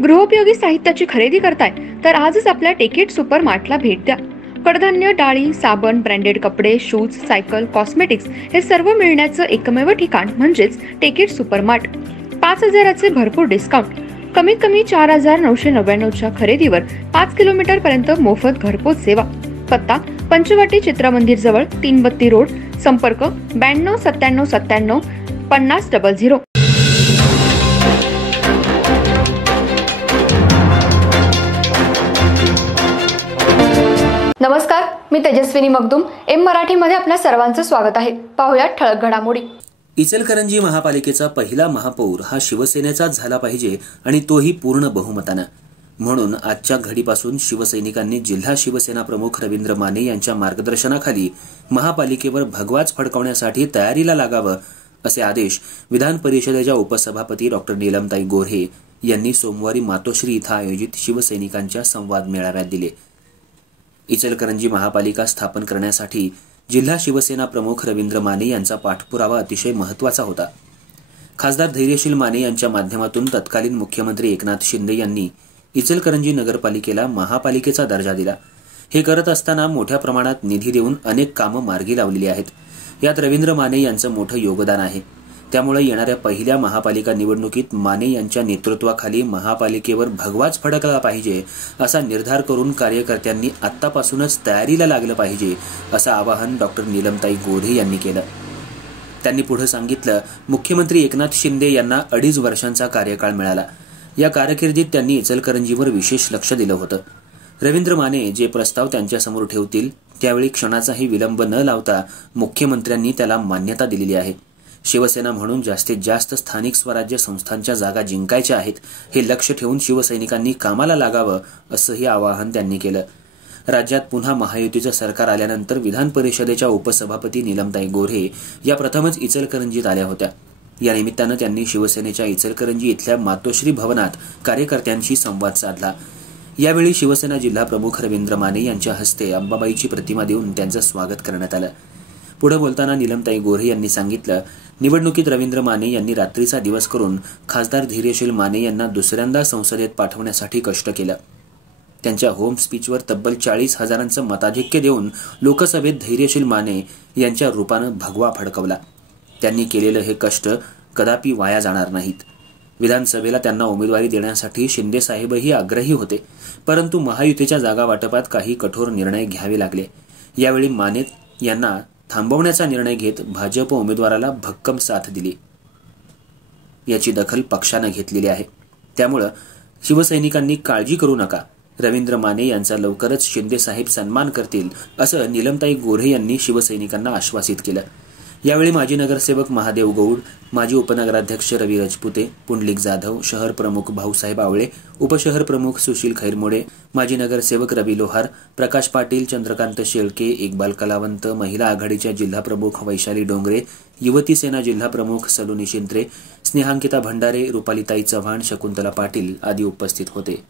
गृहोपयोगी साहित्याची खरेदी करताय तर आजच आपल्या टेकेट सुपर मार्टला भेट द्या। कडधान्य, डाळी, साबण, ब्रँडेड कपडे, शूज, सायकल, कॉस्मेटिक्स हे सर्व मिळण्याचं एकमेव ठिकाण म्हणजेच टेकेट सुपर मार्ट। 5,000चे भरपूर डिस्काउंट, कमीत कमी 4,999च्या खरेदीवर 5 किलोमीटर पर्यंत मोफत घरपोच सेवा। पत्ता पंचवटी चित्रमंदिर जवळ, 3 बत्ती रोड। संपर्क 92 97 97 50 00। नमस्कार, मी तेजस्विनी मगदूम। एम मराठीमध्ये आपल्या सर्वांचं स्वागत आहे। पाहूया ठळक घडामोडी। इचलकरंजी महापालिकेचा पहिला महापौर हा शिवसेनेचाच झाला पाहिजे आणि तोही पूर्ण बहुमतानं। म्हणून आजच्या घडीपासून शिवसैनिकांनी जिल्हा शिवसेना प्रमुख रवींद्र माने यांच्या मार्गदर्शनाखाली महापालिकेवर भगवाच फडकवण्यासाठी तयारीला लागावं, असे आदेश विधान परिषदेच्या उपसभापती डॉक्टर नीलमताई गोऱ्हे यांनी सोमवारी मातोश्री इथं आयोजित शिवसैनिकांच्या संवाद मेळाव्यात दिले। इचलकरंजी महापालिका स्थापन करण्यासाठी जिल्हा शिवसेना प्रमुख रवींद्र माने यांचा पाठपुरावा अतिशय महत्वाचा होता। खासदार धैर्यशील माने यांच्या माध्यमातून तत्कालीन मुख्यमंत्री एकनाथ शिंदे यांनी इचलकरंजी नगरपालिकेला महापालिकेचा दर्जा दिला। हे करत असताना मोठ्या प्रमाणात निधी देऊन अनेक कामं मार्गी लावलेली आहेत। यात रवींद्र माने यांचं मोठं योगदान आहे। त्यामुळे येणाऱ्या पहिल्या महापालिका निवडणुकीत माने यांच्या नेतृत्वाखाली महापालिकेवर भगवाच फडकला पाहिजे, असा निर्धार करून कार्यकर्त्यांनी आत्तापासूनच तयारीला लागलं पाहिजे, असं आवाहन डॉक्टर नीलमताई गोऱ्हे यांनी केलं। त्यांनी पुढे सांगितलं, मुख्यमंत्री एकनाथ शिंदे यांना 2.5 वर्षांचा कार्यकाळ मिळाला। या कारकिर्दीत त्यांनी इचलकरंजीवर विशेष लक्ष दिलं होतं। रवींद्र माने जे प्रस्ताव त्यांच्यासमोर ठेवतील त्यावेळी क्षणाचाही विलंब न लावता मुख्यमंत्र्यांनी त्याला मान्यता दिलेली आहे। शिवसेना म्हणून जास्तीत जास्त स्थानिक स्वराज्य संस्थांच्या जागा जिंकायच्या आहेत, हे लक्ष ठेवून शिवसैनिकांनी कामाला लागावं, असंही आवाहन त्यांनी केलं। राज्यात पुन्हा महायुतीचं सरकार आल्यानंतर विधान परिषदेच्या उपसभापती नीलमताई गोऱ्हे या प्रथमच इचलकरंजीत आल्या होत्या। या निमित्तानं त्यांनी शिवसेनेच्या इचलकरंजी इथल्या मातोश्री भवनात कार्यकर्त्यांशी संवाद साधला। यावेळी शिवसेना जिल्हा प्रमुख रवींद्र माने यांच्या हस्ते अंबाबाईची प्रतिमा देऊन त्यांचं स्वागत करण्यात आलं। पुढे बोलताना नीलमताई गोऱ्हे यांनी सांगितलं, निवडणुकीत रवींद्र माने यांनी रात्रीचा दिवस करून खासदार धैर्यशील माने यांना दुसऱ्यांदा संसदेत पाठवण्यासाठी कष्ट केलं। त्यांच्या होम स्पीचवर तब्बल 40,000चं मताधिक्य देऊन लोकसभेत धैर्यशील माने यांच्या रूपानं भगवा फडकवला। त्यांनी केलेलं हे कष्ट कदापि वाया जाणार नाहीत। विधानसभेला त्यांना उमेदवारी देण्यासाठी शिंदे साहेबही आग्रही होते, परंतु महायुतीच्या जागा वाटपात काही कठोर निर्णय घ्यावे लागले। यावेळी माने यांना थांबवण्याचा निर्णय घेत भाजप उमेदवाराला भक्कम साथ दिली। याची दखल पक्षानं घेतलेली आहे। त्यामुळे शिवसैनिकांनी काळजी करू नका, रवींद्र माने यांचा लवकरच शिंदे साहेब सन्मान करतील, असं नीलमताई गोऱ्हे यांनी शिवसैनिकांना आश्वासित केलं। यावेळी माजी नगरसेवक महादेव गौड, माजी उपनगराध्यक्ष रवी राजपुते, पुंडलिक जाधव, शहर प्रमुख भाऊसाहेब आवळे, उपशहर प्रमुख सुशील खैरमोडे, माजी नगरसेवक रवी लोहार, प्रकाश पाटील, चंद्रकांत शेळके, इक्बाल कलावंत, महिला आघाडीच्या जिल्हा प्रमुख वैशाली डोंगरे, युवती सेना जिल्हा प्रमुख सलोनी शिंत्रे, स्नेहांकिता भंडारे, रुपालीताई चव्हाण, शकुंतला पाटील आदी उपस्थित होते।